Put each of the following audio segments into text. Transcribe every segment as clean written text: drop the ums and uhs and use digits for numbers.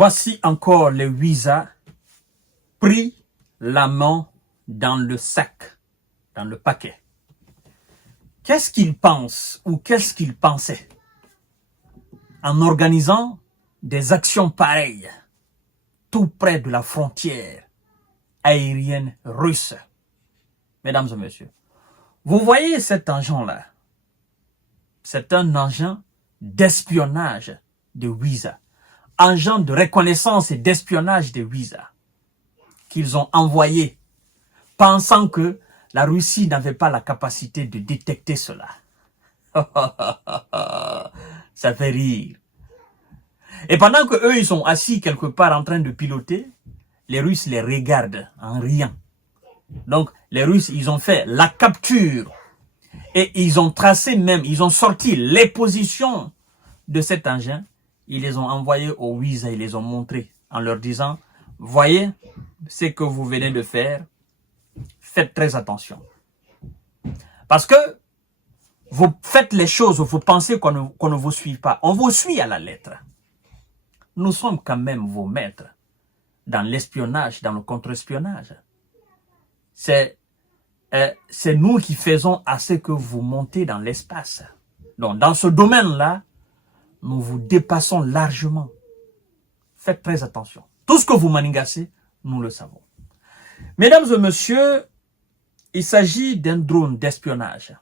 Voici encore le Wiza pris la main dans le sac, dans le paquet. Qu'est-ce qu'il pense ou qu'est-ce qu'il pensait en organisant des actions pareilles tout près de la frontière aérienne russe? Mesdames et messieurs, vous voyez cet engin-là? C'est un engin d'espionnage de Wiza. Engin de reconnaissance et d'espionnage de Wiza qu'ils ont envoyé, pensant que la Russie n'avait pas la capacité de détecter cela. Ça fait rire. Et pendant que eux ils sont assis quelque part en train de piloter, les Russes les regardent en riant. Donc les Russes, ils ont fait la capture et ils ont tracé même, ils ont sorti les positions de cet engin. Ils les ont envoyés au Wiza, ils les ont montrés en leur disant, voyez ce que vous venez de faire, faites très attention. Parce que vous faites les choses, vous pensez qu'on ne vous suit pas. On vous suit à la lettre. Nous sommes quand même vos maîtres dans l'espionnage, dans le contre-espionnage. C'est nous qui faisons à ce que vous montez dans l'espace. Donc, dans ce domaine-là, nous vous dépassons largement. Faites très attention. Tout ce que vous manigassez, nous le savons. Mesdames et messieurs, il s'agit d'un drone d'espionnage.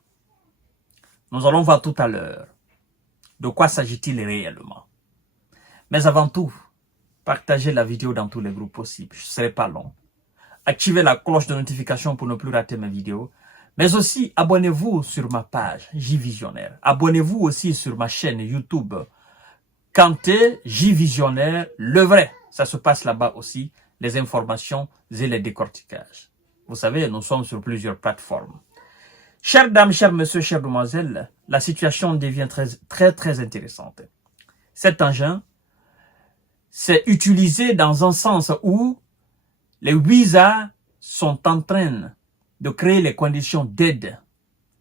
Nous allons voir tout à l'heure de quoi s'agit-il réellement. Mais avant tout, partagez la vidéo dans tous les groupes possibles. Je ne serai pas long. Activez la cloche de notification pour ne plus rater mes vidéos. Mais aussi, abonnez-vous sur ma page J-Visionnaire. Abonnez-vous aussi sur ma chaîne YouTube Kanté J-Visionnaire, le vrai. Ça se passe là-bas aussi, les informations et les décortiquages. Vous savez, nous sommes sur plusieurs plateformes. Chères dames, chers messieurs, chères demoiselles, la situation devient très intéressante. Cet engin, c'est utilisé dans un sens où les Wiza sont en train de créer les conditions d'aide,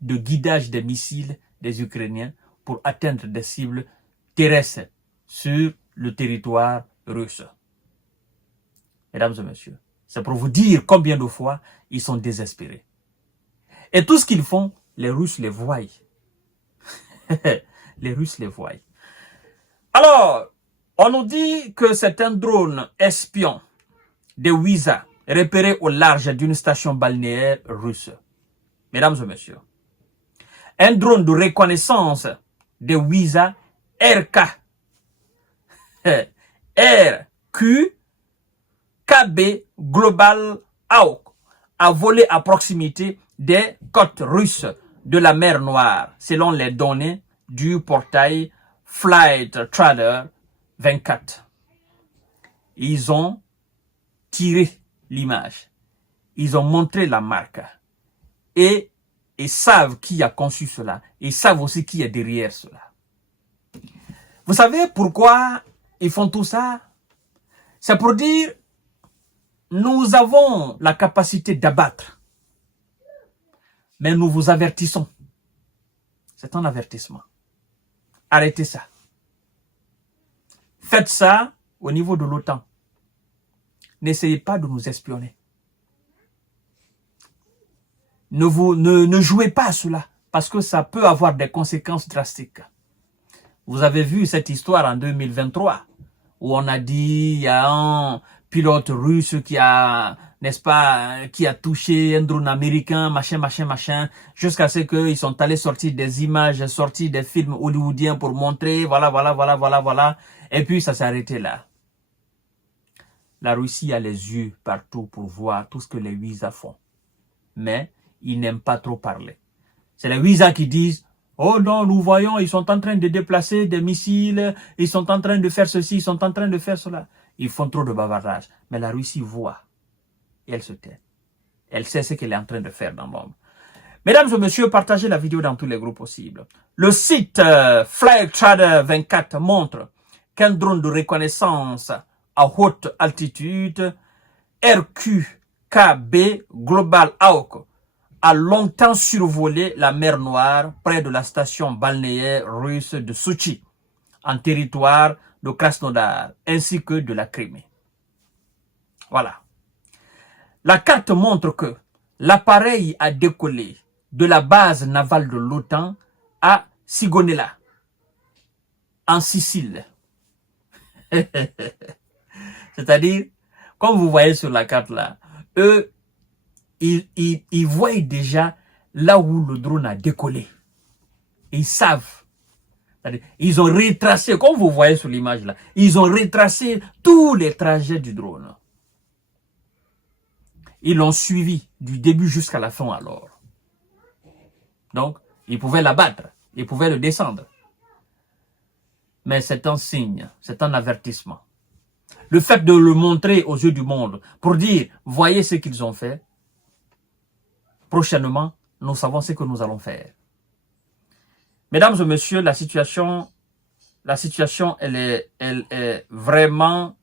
de guidage des missiles des Ukrainiens pour atteindre des cibles terrestres sur le territoire russe. Mesdames et messieurs, c'est pour vous dire combien de fois ils sont désespérés. Et tout ce qu'ils font, les Russes les voient. Les Russes les voient. Alors, on nous dit que c'est un drone espion de Wiza repéré au large d'une station balnéaire russe. Mesdames et messieurs, un drone de reconnaissance de Wiza RK RQKB Global Hawk a volé à proximité des côtes russes de la mer Noire, selon les données du portail Flight Trader 24. Ils ont tiré l'image. Ils ont montré la marque. Et ils savent qui a conçu cela. Ils savent aussi qui est derrière cela. Vous savez pourquoi ils font tout ça? C'est pour dire, nous avons la capacité d'abattre. Mais nous vous avertissons. C'est un avertissement. Arrêtez ça. Faites ça au niveau de l'OTAN. N'essayez pas de nous espionner. Ne jouez pas à cela, parce que ça peut avoir des conséquences drastiques. Vous avez vu cette histoire en 2023, où on a dit, il y a un pilote russe qui a, n'est-ce pas, qui a touché un drone américain, machin, jusqu'à ce qu'ils sont allés sortir des images, sortir des films hollywoodiens pour montrer, voilà. Et puis ça s'est arrêté là. La Russie a les yeux partout pour voir tout ce que les Wiza font. Mais ils n'aiment pas trop parler. C'est les Wiza qui disent, oh non, nous voyons, ils sont en train de déplacer des missiles, ils sont en train de faire ceci, ils sont en train de faire cela. Ils font trop de bavardage. Mais la Russie voit. Et elle se tait. Elle sait ce qu'elle est en train de faire dans l'ombre. Mesdames et messieurs, partagez la vidéo dans tous les groupes possibles. Le site Flight Trader 24 montre qu'un drone de reconnaissance à haute altitude, RQKB Global Hawk, a longtemps survolé la mer Noire près de la station balnéaire russe de Sochi, en territoire de Krasnodar, ainsi que de la Crimée. Voilà. La carte montre que l'appareil a décollé de la base navale de l'OTAN à Sigonella, en Sicile. C'est-à-dire, comme vous voyez sur la carte là, eux, ils voient déjà là où le drone a décollé. Ils savent. Ils ont retracé, comme vous voyez sur l'image là, ils ont retracé tous les trajets du drone. Ils l'ont suivi du début jusqu'à la fin alors. Donc, ils pouvaient l'abattre, ils pouvaient le descendre. Mais c'est un signe, c'est un avertissement. Le fait de le montrer aux yeux du monde pour dire, voyez ce qu'ils ont fait, prochainement, nous savons ce que nous allons faire. Mesdames et messieurs, la situation elle est vraiment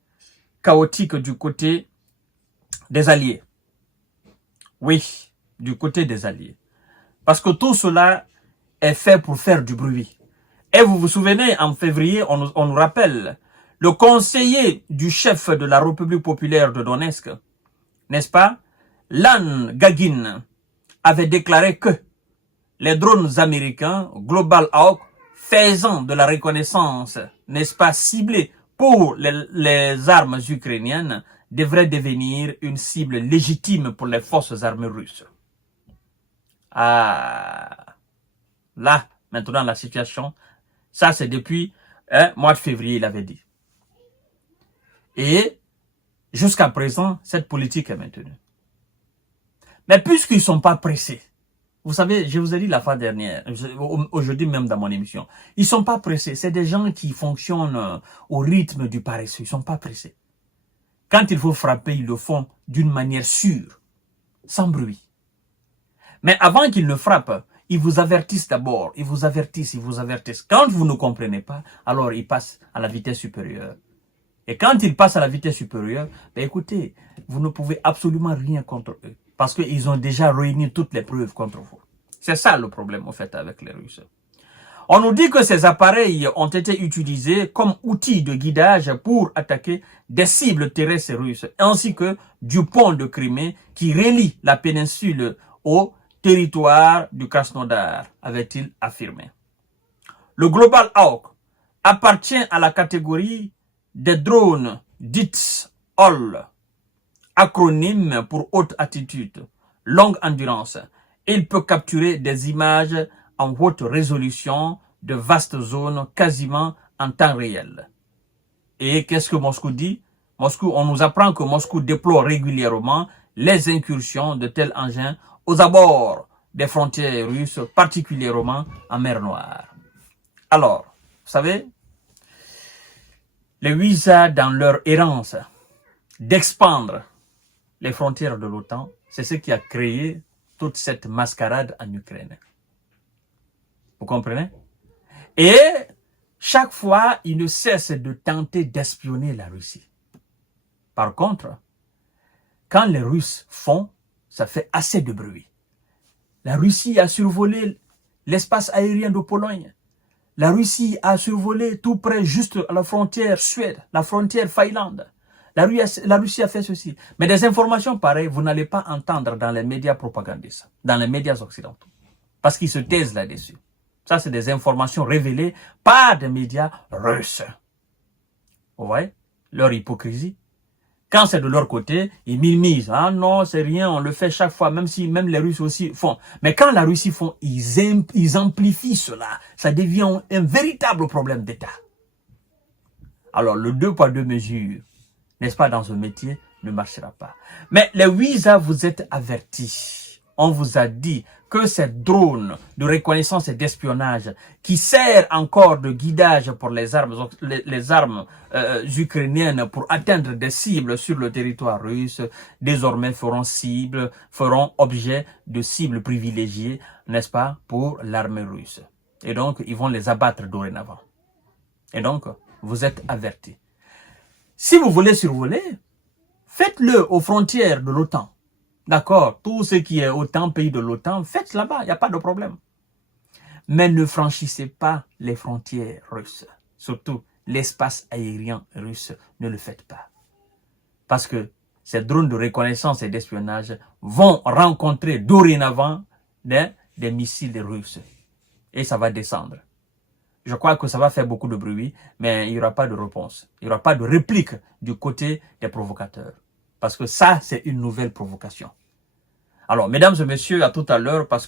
chaotique du côté des Alliés. Oui, du côté des Alliés. Parce que tout cela est fait pour faire du bruit. Et vous vous souvenez, en février, on nous rappelle, le conseiller du chef de la République populaire de Donetsk, n'est-ce pas, Lan Gagin, avait déclaré que les drones américains, Global Hawk, faisant de la reconnaissance, n'est-ce pas, ciblée pour les armes ukrainiennes, devraient devenir une cible légitime pour les forces armées russes. Ah, là, maintenant la situation, ça c'est depuis mois de février, il avait dit. Et jusqu'à présent, cette politique est maintenue. Mais puisqu'ils ne sont pas pressés, vous savez, je vous ai dit la fois dernière, aujourd'hui même dans mon émission, ils ne sont pas pressés. C'est des gens qui fonctionnent au rythme du paresseux. Ils ne sont pas pressés. Quand il faut frapper, ils le font d'une manière sûre, sans bruit. Mais avant qu'ils ne frappent, ils vous avertissent d'abord. Ils vous avertissent, ils vous avertissent. Quand vous ne comprenez pas, alors ils passent à la vitesse supérieure. Et quand ils passent à la vitesse supérieure, ben écoutez, vous ne pouvez absolument rien contre eux. Parce qu'ils ont déjà réuni toutes les preuves contre vous. C'est ça le problème, en fait, avec les Russes. On nous dit que ces appareils ont été utilisés comme outils de guidage pour attaquer des cibles terrestres russes, ainsi que du pont de Crimée qui relie la péninsule au territoire du Krasnodar, avait-il affirmé. Le Global Hawk appartient à la catégorie des drones dits HAL, acronyme pour haute attitude, longue endurance. Il peut capturer des images en haute résolution de vastes zones quasiment en temps réel. Et qu'est-ce que Moscou dit? Moscou, on nous apprend que Moscou déploie régulièrement les incursions de tels engins aux abords des frontières russes, particulièrement en mer Noire. Alors, vous savez, les Russes, dans leur errance d'expandre les frontières de l'OTAN, c'est ce qui a créé toute cette mascarade en Ukraine. Vous comprenez? Et chaque fois, ils ne cessent de tenter d'espionner la Russie. Par contre, quand les Russes font, ça fait assez de bruit. La Russie a survolé l'espace aérien de Pologne. La Russie a survolé tout près, juste à la frontière Suède, la frontière Finlande. La Russie a fait ceci. Mais des informations pareilles, vous n'allez pas entendre dans les médias propagandistes, dans les médias occidentaux. Parce qu'ils se taisent là-dessus. Ça, c'est des informations révélées par des médias russes. Vous voyez leur hypocrisie? Quand c'est de leur côté, ils minimisent. Ah non, c'est rien, on le fait chaque fois, même si même les Russes aussi font. Mais quand la Russie font, ils amplifient cela. Ça devient un véritable problème d'État. Alors, le 2 poids 2 mesures, n'est-ce pas, dans ce métier, ne marchera pas. Mais les Ouïsa, vous êtes avertis. On vous a dit que ces drones de reconnaissance et d'espionnage qui servent encore de guidage pour les armes ukrainiennes pour atteindre des cibles sur le territoire russe, désormais feront objet de cibles privilégiées, n'est-ce pas, pour l'armée russe. Et donc, ils vont les abattre dorénavant. Et donc, vous êtes avertis. Si vous voulez survoler, faites-le aux frontières de l'OTAN. D'accord, tout ce qui est OTAN, pays de l'OTAN, faites là-bas, il n'y a pas de problème. Mais ne franchissez pas les frontières russes. Surtout, l'espace aérien russe. Ne le faites pas. Parce que ces drones de reconnaissance et d'espionnage vont rencontrer dorénavant des missiles russes. Et ça va descendre. Je crois que ça va faire beaucoup de bruit, mais il n'y aura pas de réponse. Il n'y aura pas de réplique du côté des provocateurs. Parce que ça, c'est une nouvelle provocation. Alors, mesdames et messieurs, à tout à l'heure, parce que